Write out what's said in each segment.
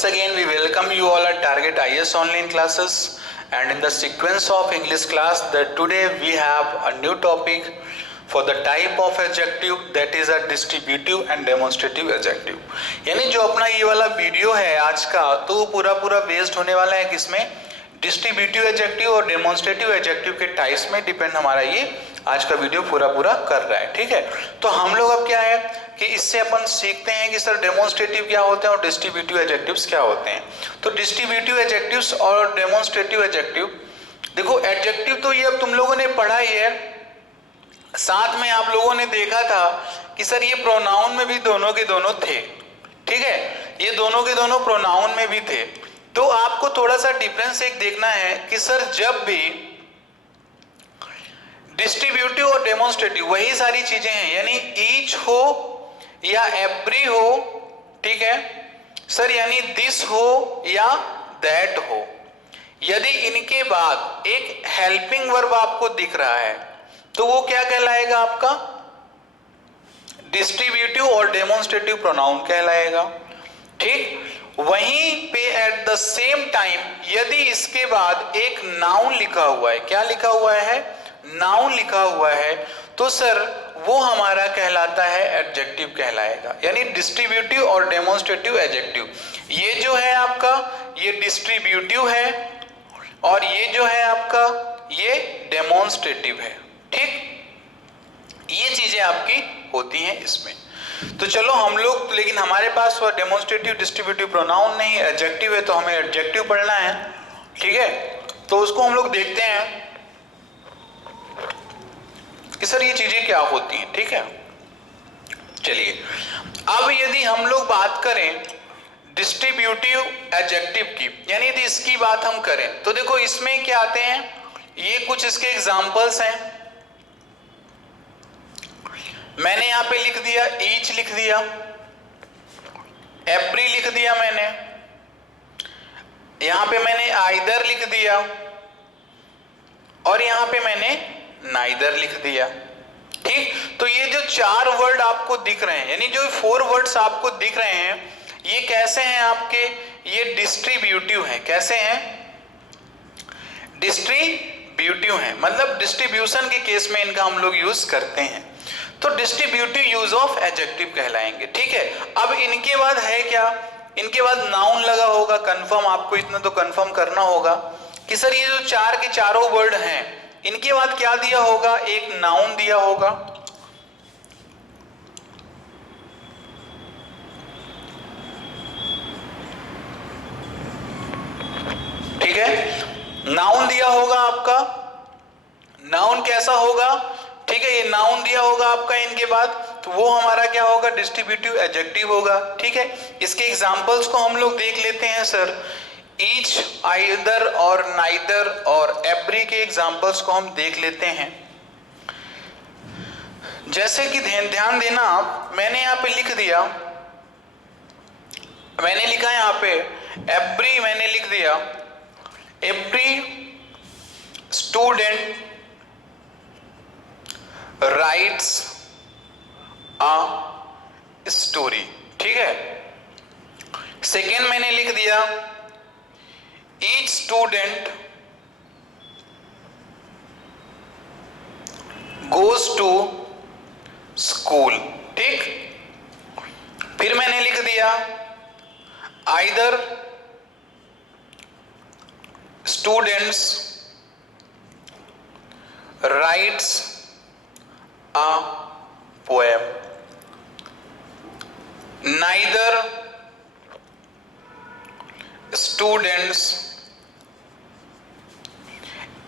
Once again, we welcome you all at Target IS online classes, and in the sequence of English class, that today we have a new topic for the type of adjective, that is a distributive and demonstrative adjective. यानी जो अपना ये वाला video है आज का, तो वो पूरा बेस्ड होने वाला है किसमें, डिस्ट्रीब्यूटिव एडजेक्टिव और डेमोन्स्ट्रेटिव एडजेक्टिव के टाइप्स में डिपेंड हमारा ये आज का वीडियो पूरा कर रहा है। ठीक है, तो हम लोग अब क्या है कि इससे अपन सीखते हैं कि सर डेमोन्स्ट्रेटिव क्या होते हैं और डिस्ट्रीब्यूटिव एडजेक्टिव्स क्या होते हैं। तो डिस्ट्रीब्यूटिव एडजेक्टिव्स और डेमोन्स्ट्रेटिव एडजेक्टिव, देखो एडजेक्टिव तो ये अब तुम लोगों ने पढ़ा ही है, साथ में आप लोगों ने देखा था कि सर ये प्रोनाउन में भी दोनों के दोनों थे। ठीक है, ये दोनों के दोनों प्रोनाउन में भी थे। तो आपको थोड़ा सा डिफरेंस एक देखना है कि सर जब भी डिस्ट्रीब्यूटिव और डेमोन्स्ट्रेटिव वही सारी चीजें हैं, यानी ईच हो या एवरी हो, ठीक है सर, यानी दिस हो या दैट हो, यदि इनके बाद एक हेल्पिंग वर्ब आपको दिख रहा है तो वो क्या कहलाएगा, आपका डिस्ट्रीब्यूटिव और डेमोन्स्ट्रेटिव प्रोनाउन कहलाएगा। ठीक, वहीं पे एट द सेम टाइम यदि इसके बाद एक नाउन लिखा हुआ है, क्या लिखा हुआ है, नाउन लिखा हुआ है, तो सर वो हमारा कहलाता है एडजेक्टिव कहलाएगा, यानी डिस्ट्रीब्यूटिव और डेमोन्स्ट्रेटिव एडजेक्टिव। ये जो है आपका ये डिस्ट्रीब्यूटिव है और ये जो है आपका ये डेमोन्स्ट्रेटिव है। ठीक, ये चीजें आपकी होती हैं इसमें। तो चलो हम लोग, लेकिन हमारे पास वो डेमोन्स्ट्रेटिव डिस्ट्रीब्यूटिव प्रोनाउन नहीं है, एडजेक्टिव है, तो हमें एडजेक्टिव पढ़ना है। ठीक है, तो उसको हम लोग देखते हैं कि सर ये चीजें क्या होती हैं। ठीक है, चलिए अब यदि हम लोग बात करें डिस्ट्रीब्यूटिव एडजेक्टिव की, यानी यदि इसकी बात हम करें तो देखो इसमें क्या आते हैं, ये कुछ इसके एग्जांपल्स हैं। मैंने यहां पे लिख दिया ईच, लिख दिया एवरी, लिख दिया मैंने यहां पे, मैंने आइदर लिख दिया और यहां पे मैंने नाइदर लिख दिया। ठीक, तो ये जो चार वर्ड आपको दिख रहे हैं, यानी जो 4 वर्ड्स आपको दिख रहे हैं, ये कैसे हैं आपके, ये डिस्ट्रीब्यूटिव हैं। कैसे हैं, डिस्ट्रीब्यूटिव हैं, मतलब डिस्ट्रीब्यूशन के केस में इनका हम लोग यूज करते हैं, तो डिस्ट्रीब्यूटिव यूज ऑफ एडजेक्टिव कहलाएंगे। ठीक है, अब इनके बाद है क्या, इनके बाद नाउन लगा होगा, कंफर्म, आपको इतना तो कंफर्म करना होगा कि सर ये जो चार के चारों वर्ड हैं, इनके बाद क्या दिया होगा, एक नाउन दिया होगा। ठीक है, नाउन दिया होगा आपका, नाउन कैसा होगा, ठीक है, ये नाउन दिया होगा आपका इनके बाद, तो वो हमारा क्या होगा, डिस्ट्रीब्यूटिव एडजेक्टिव होगा। ठीक है, इसके एग्जांपल्स को हम लोग देख लेते हैं। सर ईच, आइदर और नाइदर और एवरी के एग्जांपल्स को हम देख लेते हैं। जैसे कि ध्यान देना आप, मैंने यहां पे लिख दिया, मैंने लिखा यहां पे एवरी, मैंने लिख दिया every student writes a story. ठीक है, सेकेंड मैंने लिख दिया each student goes to school. ठीक, फिर मैंने लिख दिया either students writes a poem, neither students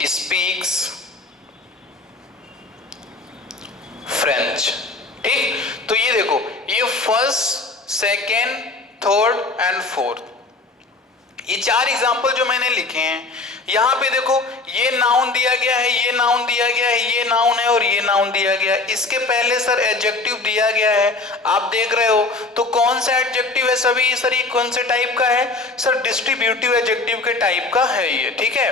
speaks French। ठीक, तो ये देखो, ये first, second, third and fourth, ये चार एग्जाम्पल जो मैंने लिखे हैं, यहां पे देखो ये नाउन दिया गया है, ये नाउन दिया गया है, ये नाउन है और ये नाउन दिया गया है। इसके पहले सर एडजेक्टिव दिया गया है, आप देख रहे हो, तो कौन सा एडजेक्टिव है सभी, सर ये कौन से टाइप का है, सर डिस्ट्रीब्यूटिव एडजेक्टिव के टाइप का है ये। ठीक है,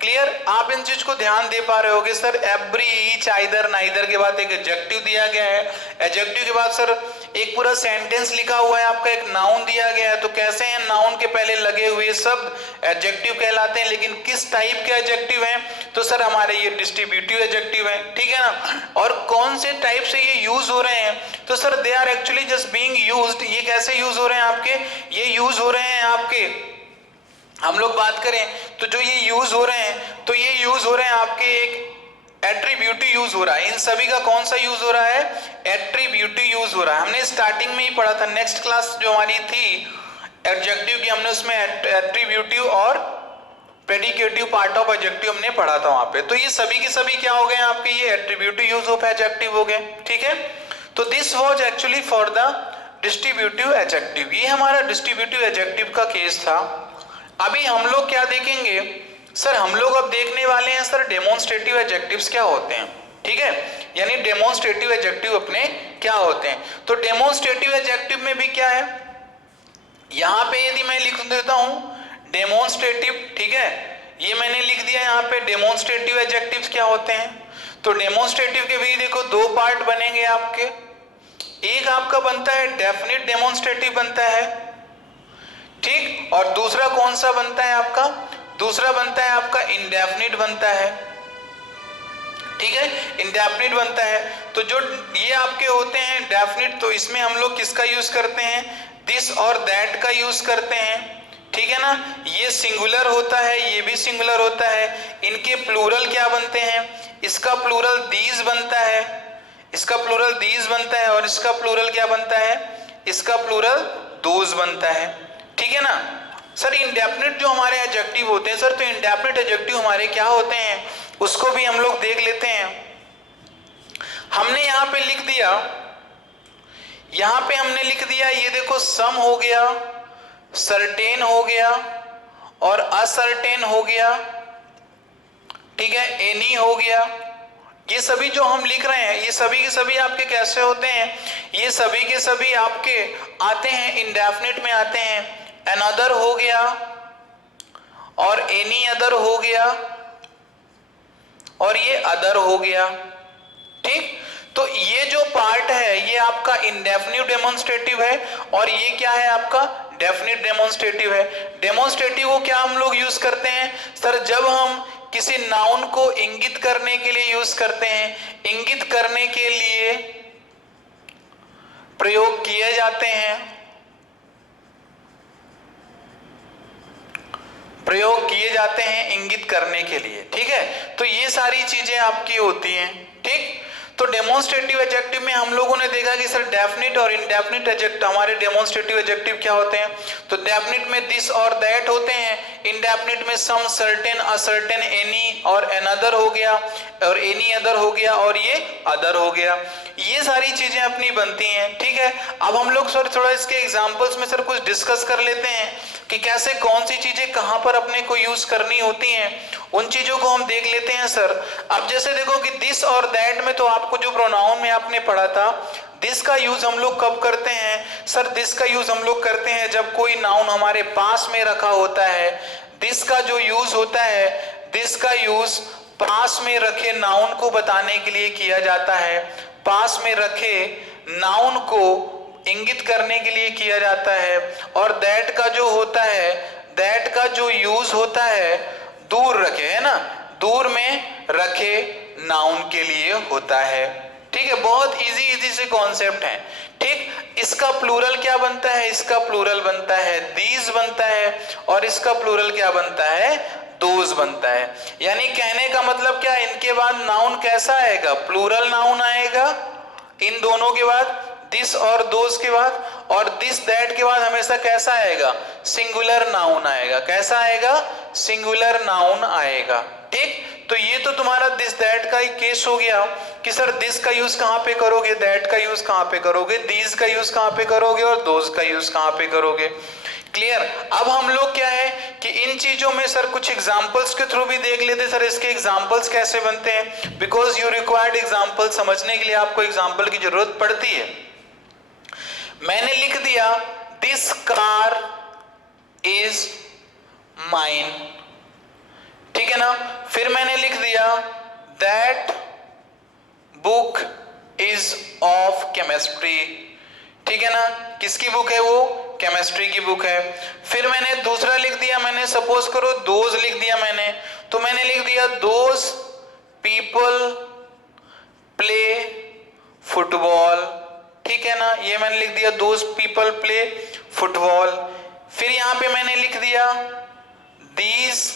क्लियर, आप इन चीज को ध्यान दे पा रहे होगे। Sir every, each, either, neither के बाद एक एडजेक्टिव दिया गया है, एडजेक्टिव के बाद सर एक पूरा सेंटेंस लिखा हुआ है आपका, एक नाउन दिया गया है, तो कैसे हैं नाउन के पहले लगे हुए शब्द एडजेक्टिव कहलाते हैं। लेकिन किस टाइप के एडजेक्टिव हैं, तो सर हमारे ये डिस्ट्रीब्यूटिव एडजेक्टिव हैं, ठीक है ना। और कौन से टाइप से ये यूज हो रहे हैं, तो sir they are actually just being used. ये कैसे यूज हो रहे हैं आपके, ये यूज हो रहे हैं आपके, हम लोग बात करें तो जो ये यूज हो रहे हैं, तो ये यूज हो रहे हैं आपके एक एट्रीब्यूटिव यूज हो रहा है। इन सभी का कौन सा यूज हो रहा है, एट्रीब्यूटिव यूज हो रहा है। हमने स्टार्टिंग में ही पढ़ा था, नेक्स्ट क्लास जो हमारी थी एडजेक्टिव की, हमने उसमें एट्रीब्यूटिव और प्रेडिकेटिव पार्ट ऑफ एडजेक्टिव हमने पढ़ा था वहां पे। तो ये सभी के सभी क्या हो गए आपके, ये एट्रीब्यूटिव यूज ऑफ एडजेक्टिव हो गए, ठीक है। तो this was actually for the distributive adjective. ये हमारा डिस्ट्रीब्यूटिव एडजेक्टिव का केस था। अभी हम लोग क्या देखेंगे सर, हम लोग अब देखने वाले हैं सर डेमोन्स्ट्रेटिव एडजेक्टिव्स क्या होते हैं, ठीक है। यानी डेमोन्स्ट्रेटिव एडजेक्टिव अपने क्या होते हैं। तो डेमोन्स्ट्रेटिव एडजेक्टिव में भी क्या है, यहां पे यदि मैं लिख देता हूं डेमोन्स्ट्रेटिव, ठीक है, ये मैंने लिख दिया यहाँ पे डेमोन्स्ट्रेटिव एडजेक्टिव्स क्या होते हैं। तो डेमोन्स्ट्रेटिव के भी देखो दो पार्ट बनेंगे आपके, एक आपका बनता है डेफिनिट डेमोन्स्ट्रेटिव बनता है, ठीक, और दूसरा कौन सा बनता है आपका, दूसरा बनता है आपका इंडेफिनिट बनता है, ठीक है, इंडेफिनिट बनता है। तो जो ये आपके होते हैं डेफिनिट, तो इसमें हम लोग किसका यूज करते हैं, दिस और दैट का यूज करते हैं, ठीक है ना। ये सिंगुलर होता है, ये भी सिंगुलर होता है। इनके प्लूरल क्या बनते हैं, इसका प्लूरल दीज बनता है, इसका प्लूरल दीज बनता है, और इसका प्लूरल क्या बनता है, इसका प्लूरल दोज बनता है, ठीक है ना। सर इंडेफिनिट जो हमारे एडजेक्टिव होते हैं सर, तो इंडेफिनिट एडजेक्टिव हमारे क्या होते हैं उसको भी हम लोग देख लेते हैं। हमने यहां पे लिख दिया, यहां पे हमने लिख दिया, ये देखो सम हो गया, सर्टेन हो गया और असर्टेन हो गया, ठीक है, एनी हो गया। ये सभी जो हम लिख रहे हैं, ये सभी के सभी आपके कैसे होते हैं, ये सभी के सभी आपके आते हैं इंडेफिनिट में आते हैं। अनदर हो गया और एनी अदर हो गया और ये अदर हो गया, ठीक। तो ये जो पार्ट है ये आपका इंडेफिनिट डेमोन्स्ट्रेटिव है और ये क्या है आपका डेफिनिट डेमोन्स्ट्रेटिव है। डेमोन्स्ट्रेटिव को क्या हम लोग यूज करते हैं सर, जब हम किसी नाउन को इंगित करने के लिए यूज करते हैं, इंगित करने के लिए प्रयोग किए जाते हैं, प्रयोग किए जाते हैं इंगित करने के लिए, ठीक है। तो ये सारी चीजें आपकी होती हैं, ठीक। तो डेमोन्स्ट्रेटिव एडजेक्टिव में हम लोगों ने देखा कि सर डेफिनिट और इंडेफिनिट एडजेक्टिव, हमारे डेमोन्स्ट्रेटिव एडजेक्टिव क्या होते हैं, तो डेफिनिट में दिस और दैट होते हैं, इंडेफिनिट में सम, सर्टेन, असर्टेन, एनी और अनदर हो गया और एनी अदर हो गया और ये अदर हो गया। ये सारी चीजें अपनी बनती हैं, ठीक है। अब हम लोग सर थोड़ा इसके एग्जांपल्स में सर कुछ डिस्कस कर लेते हैं कि कैसे कौन सी चीजें कहां पर अपने को यूज करनी होती हैं, उन चीजों को हम देख लेते हैं सर। अब जैसे देखो कि दिस और दैट में तो आपको जो प्रोनाउन में आपने पढ़ा था, दिस का यूज हम लोग कब करते हैं सर, दिस का यूज हम लोग करते हैं जब कोई नाउन हमारे पास में रखा होता है। दिस का जो यूज होता है, दिस का यूज पास में रखे नाउन को बताने के लिए किया जाता है, पास में रखे नाउन को इंगित करने के लिए किया जाता है। और दैट का जो होता है, दैट का जो यूज होता है दूर रखे, है ना, दूर में रखे नाउन के लिए होता है, ठीक है। बहुत इजी से कॉन्सेप्ट है, ठीक। इसका प्लूरल क्या बनता है, इसका प्लूरल बनता है दीज बनता है और इसका प्लूरल क्या बनता है, दोज बनता है। यानी कहने का मतलब क्या, इनके बाद नाउन कैसा आएगा, प्लूरल नाउन आएगा, इन दोनों के बाद दिस और दोस के बाद, और दिस दैट के बाद हमेशा कैसा आएगा, सिंगुलर नाउन आएगा। कैसा आएगा, सिंगुलर नाउन आएगा, ठीक। तो ये तो तुम्हारा दिस दैट का ही केस हो गया कि सर दिस का यूज कहां पे करोगे, दैट का यूज कहां पे करोगे, दीज का यूज कहां पे करोगे और दोज का यूज कहां पे करोगे। क्लियर। अब हम लोग क्या है कि इन चीजों में सर कुछ एग्जांपल्स के थ्रू भी देख लेते सर, इसके एग्जांपल्स कैसे बनते हैं, बिकॉज यू रिक्वायर्ड एग्जांपल, समझने के लिए आपको एग्जांपल की जरूरत पड़ती है। मैंने लिख दिया दिस कार इज माइन, ठीक है ना। फिर मैंने लिख दिया that book is of chemistry, ठीक है ना, किसकी बुक है वो, केमिस्ट्री की बुक है। फिर मैंने दूसरा लिख दिया, मैंने सपोज करो दोज लिख दिया मैंने, तो मैंने लिख दिया दोज पीपल प्ले फुटबॉल, ठीक है ना, ये मैंने लिख दिया दोज पीपल प्ले फुटबॉल। फिर यहां पे मैंने लिख दिया दीज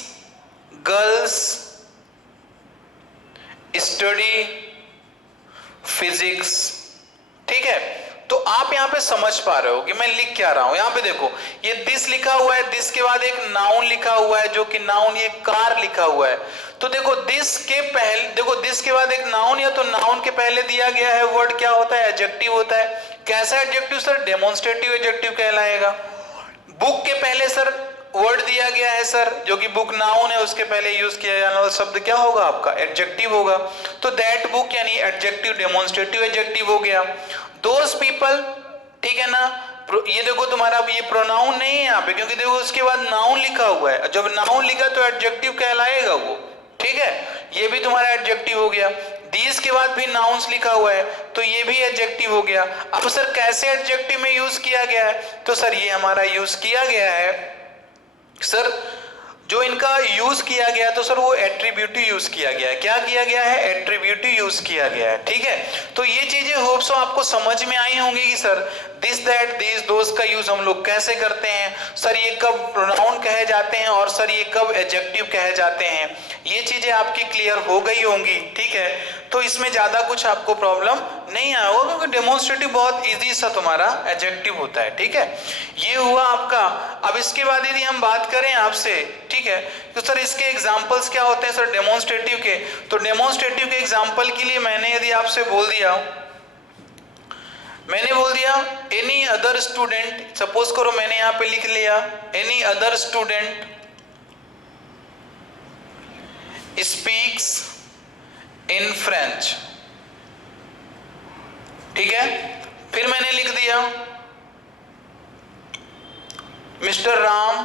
गर्ल्स स्टडी फिजिक्स, ठीक है। तो आप यहां पे समझ पा रहे हो कि मैं लिख क्या रहा हूं। यहां पे देखो ये दिस लिखा हुआ है, दिस के बाद एक नाउन लिखा हुआ है जो कि नाउन, ये कार लिखा हुआ है। तो देखो दिस के पहले, देखो दिस के बाद एक नाउन, या तो नाउन के पहले दिया गया है वर्ड क्या होता है, एडजेक्टिव होता है। कैसा एडजेक्टिव सर, डेमोन्स्ट्रेटिव एडजेक्टिव कहलाएगा। बुक के पहले सर वर्ड दिया गया है सर, जो कि बुक नाउन है, उसके पहले यूज किया जाने वाला शब्द क्या होगा आपका, एडजेक्टिव होगा। तो दैट बुक यानी एडजेक्टिव, डेमोन्स्ट्रेटिव एडजेक्टिव हो गया। दोस पीपल, ठीक है ना, ये देखो तुम्हारा ये प्रोनाउन नहीं है यहाँ पे, क्योंकि देखो उसके बाद नाउन लिखा हुआ है, जब नाउन लिखा तो एडजेक्टिव कहलाएगा वो, ठीक है, ये भी तुम्हारा एडजेक्टिव हो गया। दीज के बाद भी नाउन्स लिखा हुआ है, तो ये भी एडजेक्टिव हो गया। अब सर कैसे एडजेक्टिव में यूज किया गया है, तो सर ये हमारा यूज किया गया है सर, जो इनका यूज किया गया तो सर वो एट्रीब्यूटिव यूज किया गया है। क्या किया गया है, एट्रीब्यूटिव यूज किया गया है, ठीक है। तो ये चीजें होप सो आपको समझ में आई होंगी कि सर दिस दैट दिस दोस का यूज हम लोग कैसे करते हैं, सर ये कब प्रोनाउन कहे जाते हैं और सर ये कब एडजेक्टिव कहे जाते हैं, ये चीजें आपकी क्लियर हो गई होंगी, ठीक है। तो इसमें ज्यादा कुछ आपको प्रॉब्लम नहीं आया होगा, क्योंकि डेमोन्स्ट्रेटिव बहुत इजी सा तुम्हारा एडजेक्टिव होता है, ठीक है। ये हुआ आपका। अब इसके बाद यदि हम बात करें आपसे, ठीक है, तो सर इसके एग्जांपल्स क्या होते हैं सर डेमोन्स्ट्रेटिव के, तो डेमोन्स्ट्रेटिव के एग्जांपल के लिए मैंने यदि आपसे बोल दिया, एनी अदर स्टूडेंट, सपोज करो मैंने यहां पे लिख लिया any other student speaks in French, ठीक है। फिर मैंने लिख दिया mister Ram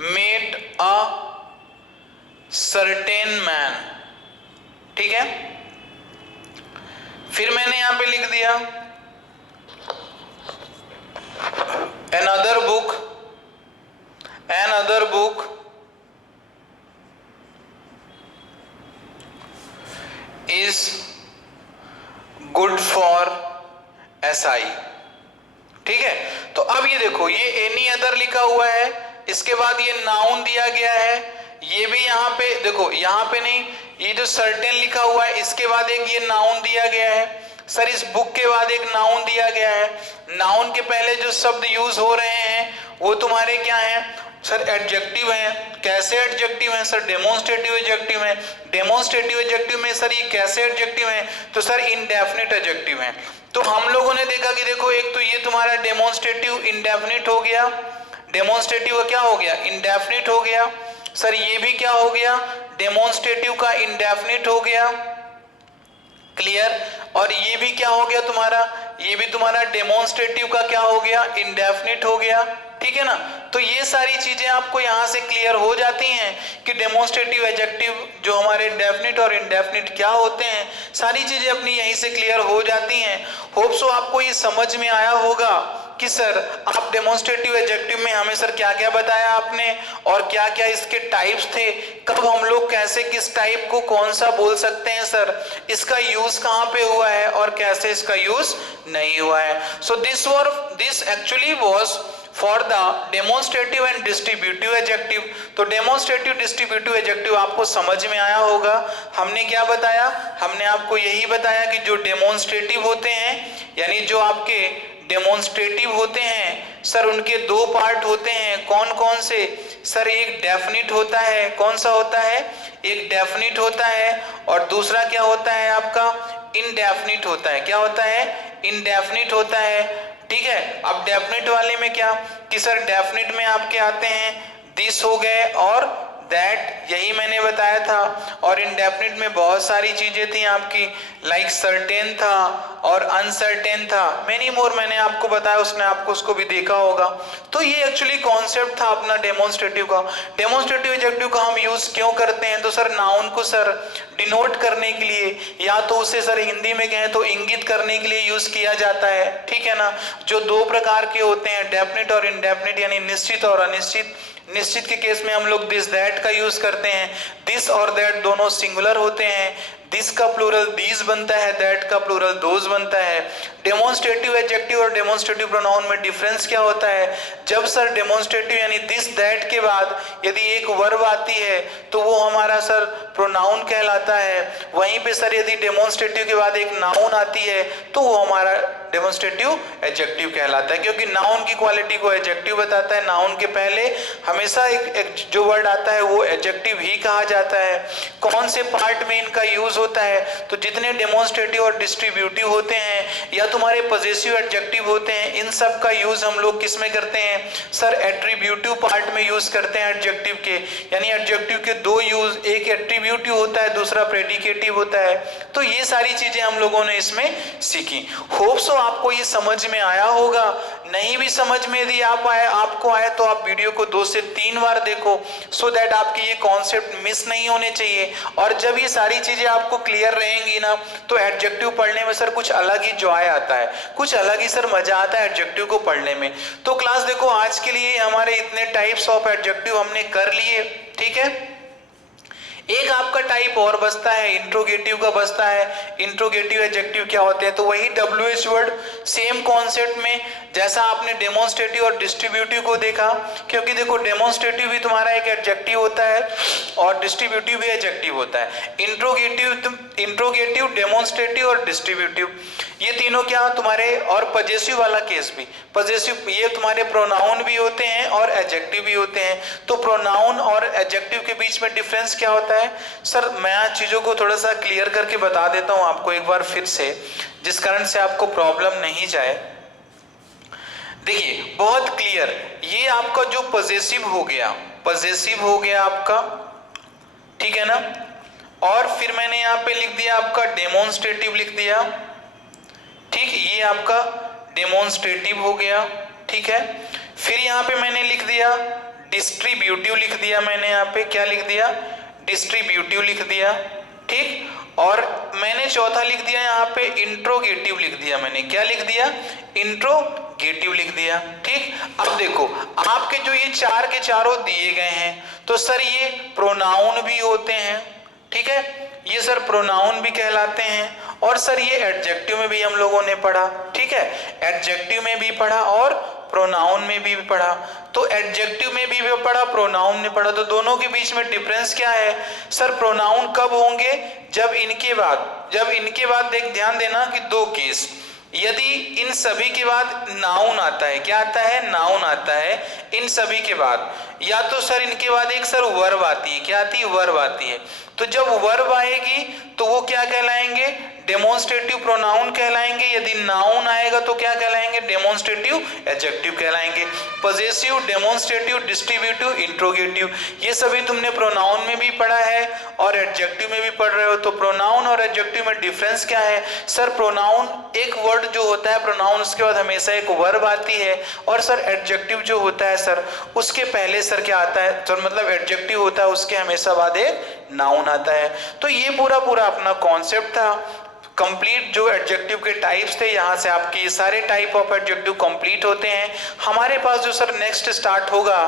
met a certain man, ठीक है। फिर मैंने यहां पे लिख दिया another book is good for SI, ठीक है। तो अब ये देखो ये एनी अदर लिखा हुआ है, इसके बाद ये नाउन दिया गया है, ये भी यहाँ पे देखो, यहाँ पे नहीं, ये जो सर्टेन लिखा हुआ है इसके बाद एक ये नाउन दिया गया है सर, इस बुक के बाद एक नाउन दिया गया है। नाउन के पहले जो शब्द यूज हो रहे हैं वो तुम्हारे क्या हैं सर, एडजेक्टिव हैं। कैसे एडजेक्टिव हैं सर, डेमोन्स्ट्रेटिव एडजेक्टिव हैं। डेमोन्स्ट्रेटिव एडजेक्टिव में सर ये कैसे एडजेक्टिव हैं, तो सर इंडेफिनिट एडजेक्टिव हैं। तो हम लोगों ने देखा कि देखो एक तो ये तुम्हारा डेमोन्स्ट्रेटिव इंडेफिनिट हो गया, डेमोन्स्ट्रेटिव क्या हो गया, इंडेफिनिट हो गया सर, ये भी क्या हो गया, डेमोन्स्ट्रेटिव का इंडेफिनिट हो गया, क्लियर। और ये भी क्या हो गया तुम्हारा, ये भी तुम्हारा डेमोन्स्ट्रेटिव का क्या हो गया, इंडेफिनिट हो गया, ठीक है ना। तो ये सारी चीजें आपको यहां से क्लियर हो जाती हैं कि डेमोन्स्ट्रेटिव एडजेक्टिव जो हमारे डेफिनिट और इंडेफिनिट क्या होते हैं, सारी चीजें अपनी यहीं से क्लियर हो जाती हैं। होप सो आपको ये समझ में आया होगा कि सर आप डेमोन्स्ट्रेटिव एडजेक्टिव में हमें सर क्या क्या बताया आपने और क्या क्या इसके टाइप्स थे, कब हम लोग कैसे किस टाइप को कौन सा बोल सकते हैं सर, इसका यूज कहाँ पे हुआ है और कैसे इसका यूज नहीं हुआ है। So this actually was for the demonstrative and distributive adjective. तो डेमोन्स्ट्रेटिव डिस्ट्रीब्यूटिव एडजेक्टिव आपको समझ में आया होगा। हमने क्या बताया, हमने आपको यही बताया कि जो डेमोन्स्ट्रेटिव होते हैं, यानी जो आपके डेमोन्स्ट्रेटिव होते हैं सर, उनके दो पार्ट होते हैं। कौन कौन से सर, एक डेफिनिट होता है, कौन सा होता है, एक डेफिनिट होता है, और दूसरा क्या होता है आपका, इनडेफिनिट होता है। क्या होता है, इनडेफिनिट होता है, ठीक है। अब डेफिनिट वाले में क्या कि सर डेफिनिट में आपके आते हैं दिस हो गए और दैट, यही मैंने बताया था। और इंडेफिनिट में बहुत सारी चीजें थी आपकी, लाइक सर्टेन था और अनसर्टेन था, मेनी मोर मैंने आपको बताया, उसने आपको उसको भी देखा होगा। तो ये एक्चुअली कॉन्सेप्ट था अपना डेमोन्स्ट्रेटिव का। डेमोन्स्ट्रेटिव एडजेक्टिव का हम यूज क्यों करते हैं? तो सर नाउन को सर डिनोट करने के लिए, या तो उसे सर हिंदी में कहें तो इंगित करने के लिए यूज किया जाता है, ठीक है ना। जो दो प्रकार के होते हैं, डेफिनिट और इनडेफिनिट, यानी निश्चित और अनिश्चित। निश्चित के केस में हम लोग दिस दैट का यूज करते हैं। दिस और दैट दोनों सिंगुलर होते हैं। दिस का प्लूरल दीज बनता है, दैट का प्लूरल दोज बनता है। डेमोन्स्ट्रेटिव एडजेक्टिव और डेमोन्स्ट्रेटिव प्रोनाउन में डिफरेंस क्या होता है? जब सर डेमोन्स्ट्रेटिव यानी दिस दैट के बाद यदि एक वर्ब आती है तो वो हमारा सर प्रोनाउन कहलाता है। वहीं पे सर यदि डेमोन्स्ट्रेटिव के बाद एक नाउन आती है तो वो हमारा डेमोन्स्ट्रेटिव एडजेक्टिव कहलाता है, क्योंकि नाउन की क्वालिटी को एडजेक्टिव बताता है। नाउन के पहले हमेशा एक जो वर्ड आता है वो एडजेक्टिव ही कहा जाता है। कौन से पार्ट में इनका यूज होता है? तो जितने डेमोन्स्ट्रेटिव और डिस्ट्रीब्यूटिव होते हैं या तुम्हारे पॉजेसिव एडजेक्टिव होते हैं, इन सब का यूज हम लोग किस में करते हैं? सर एट्रीब्यूटिव पार्ट में यूज करते हैं एडजेक्टिव के। यानी एडजेक्टिव के दो यूज, एक एट्रीब्यूटिव होता है, दूसरा प्रेडिकेटिव होता है। तो ये सारी चीजें हम लोगों ने इसमें सीखी। होप सो आपको ये समझ में आया होगा। नहीं भी समझ में यदि आपको आए तो आप वीडियो को 2 से 3 बार देखो, सो दैट आपकी ये कॉन्सेप्ट मिस नहीं होने चाहिए। और जब ये सारी चीजें आपको क्लियर रहेंगी ना, तो एडजेक्टिव पढ़ने में सर कुछ अलग ही जॉय आता है, कुछ अलग ही सर मजा आता है एडजेक्टिव को पढ़ने में। तो क्लास देखो, आज के लिए हमारे इतने टाइप्स ऑफ एडजेक्टिव हमने कर लिए, ठीक है। एक आपका टाइप और बचता है, इंट्रोगेटिव का बचता है। इंट्रोगेटिव एडजेक्टिव क्या होते हैं? तो वही WH वर्ड, सेम कॉन्सेप्ट में जैसा आपने डेमोन्स्ट्रेटिव और डिस्ट्रीब्यूटिव को देखा, क्योंकि देखो डेमोन्स्ट्रेटिव भी तुम्हारा एक एडजेक्टिव होता है और डिस्ट्रीब्यूटिव भी एडजेक्टिव होता है। इंट्रोगेटिव, डेमोन्स्ट्रेटिव और डिस्ट्रीब्यूटिव, ये तीनों क्या तुम्हारे, और पजेसिव वाला केस भी, पजेसिव ये तुम्हारे प्रोनाउन भी होते हैं और एडजेक्टिव भी होते हैं। तो प्रोनाउन और एडजेक्टिव के बीच में डिफरेंस क्या होता है? सर मैं आज चीजों को थोड़ा सा क्लियर करके बता देता हूं आपको एक बार फिर से, जिस कारण से आपको प्रॉब्लम नहीं जाए। देखिए बहुत क्लियर, ये आपका जो पजेसिव हो गया, पजेसिव हो गया आपका, ठीक है ना। और फिर मैंने यहाँ पे लिख दिया आपका डेमोन्स्ट्रेटिव लिख दिया, ठीक, ये आपका डेमोन्स्ट्रेटिव हो गया, ठीक है। फिर यहाँ पे मैंने लिख दिया डिस्ट्रीब्यूटिव लिख दिया, मैंने यहाँ पे क्या लिख दिया? डिस्ट्रीब्यूटिव लिख दिया, ठीक। और मैंने चौथा लिख दिया यहाँ पे इंट्रोगेटिव लिख दिया, मैंने क्या लिख दिया? इंट्रोगेटिव लिख दिया, ठीक। अब देखो आपके जो ये चार के चारों दिए गए हैं, तो सर ये प्रोनाउन भी होते हैं, ठीक है, ये सर प्रोनाउन भी कहलाते हैं। और सर ये एडजेक्टिव में भी हम लोगों ने पढ़ा, ठीक है, एडजेक्टिव में भी पढ़ा और प्रोनाउन में भी पढ़ा। तो एडजेक्टिव में भी पढ़ा, प्रोनाउन में पढ़ा, तो दोनों के बीच में डिफरेंस क्या है? सर प्रोनाउन कब होंगे? जब इनके बाद देख ध्यान देना कि दो केस, यदि इन सभी के बाद नाउन आता है, क्या आता है? नाउन आता है इन सभी के बाद, या तो सर इनके बाद एक सर वर्ब आती है, क्या आती है? वर्ब आती है। तो जब वर्ब आएगी तो वो क्या कहलाएंगे? डेमोन्स्ट्रेटिव प्रोनाउन कहलाएंगे। यदि नाउन आएगा तो क्या कहलाएंगे? डेमोन्स्ट्रेटिव एडजेक्टिव कहलाएंगे। पजेसिव, डेमोन्स्ट्रेटिव, डिस्ट्रीब्यूटिव, इंट्रोगेटिव, ये सभी तुमने प्रोनाउन में भी पढ़ा है और एडजेक्टिव में भी पढ़ रहे हो। तो प्रोनाउन और एडजेक्टिव में डिफरेंस क्या है? सर प्रोनाउन एक वर्ड जो होता है प्रोनाउन, उसके बाद हमेशा एक वर्ब आती है, और सर एडजेक्टिव जो होता है सर उसके पहले सर क्या आता है? सर मतलब एडजेक्टिव होता है उसके हमेशा बाद एक नाउन आता है। तो ये पूरा अपना कॉन्सेप्ट था। कंप्लीट जो एडजेक्टिव के टाइप्स थे, यहाँ से आपके ये सारे टाइप ऑफ एडजेक्टिव कंप्लीट होते हैं। हमारे पास जो सर नेक्स्ट स्टार्ट होगा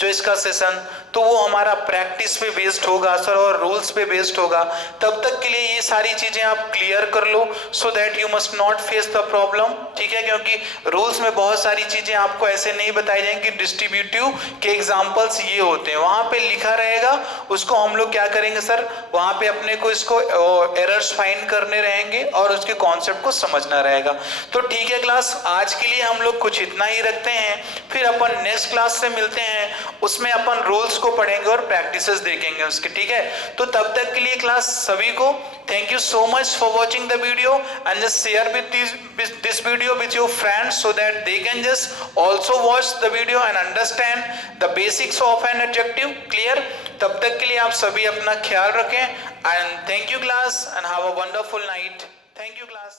जो इसका सेशन, तो वो हमारा प्रैक्टिस पे बेस्ड होगा सर और रूल्स पे बेस्ड होगा। तब तक के लिए ये सारी चीजें आप क्लियर कर लो, so that you must not face the problem, ठीक है। क्योंकि रूल्स में बहुत सारी चीजें आपको ऐसे नहीं बताई जाएंगी। डिस्ट्रीब्यूटिव के एग्जाम्पल्स ये होते हैं, वहां पे लिखा रहेगा, उसको हम लोग क्या करेंगे सर, वहां पे अपने को इसको एरर्स फाइंड करने रहेंगे और उसके कॉन्सेप्ट को समझना रहेगा। तो ठीक है क्लास, आज के लिए हम लोग कुछ इतना ही रखते हैं, फिर अपन नेक्स्ट क्लास से मिलते हैं, उसमें अपन रूल्स को पढ़ेंगे और प्रैक्टिसेस देखेंगे उसके, ठीक है। तो तब तक के लिए क्लास सभी को Thank you so much for watching the video, and just share this video with your friends so that they can just also watch the video and understand the basics of an adjective. Clear? तब तक के लिए आप सभी अपना ख्याल रखें, and thank you class and have a wonderful night. Thank you class.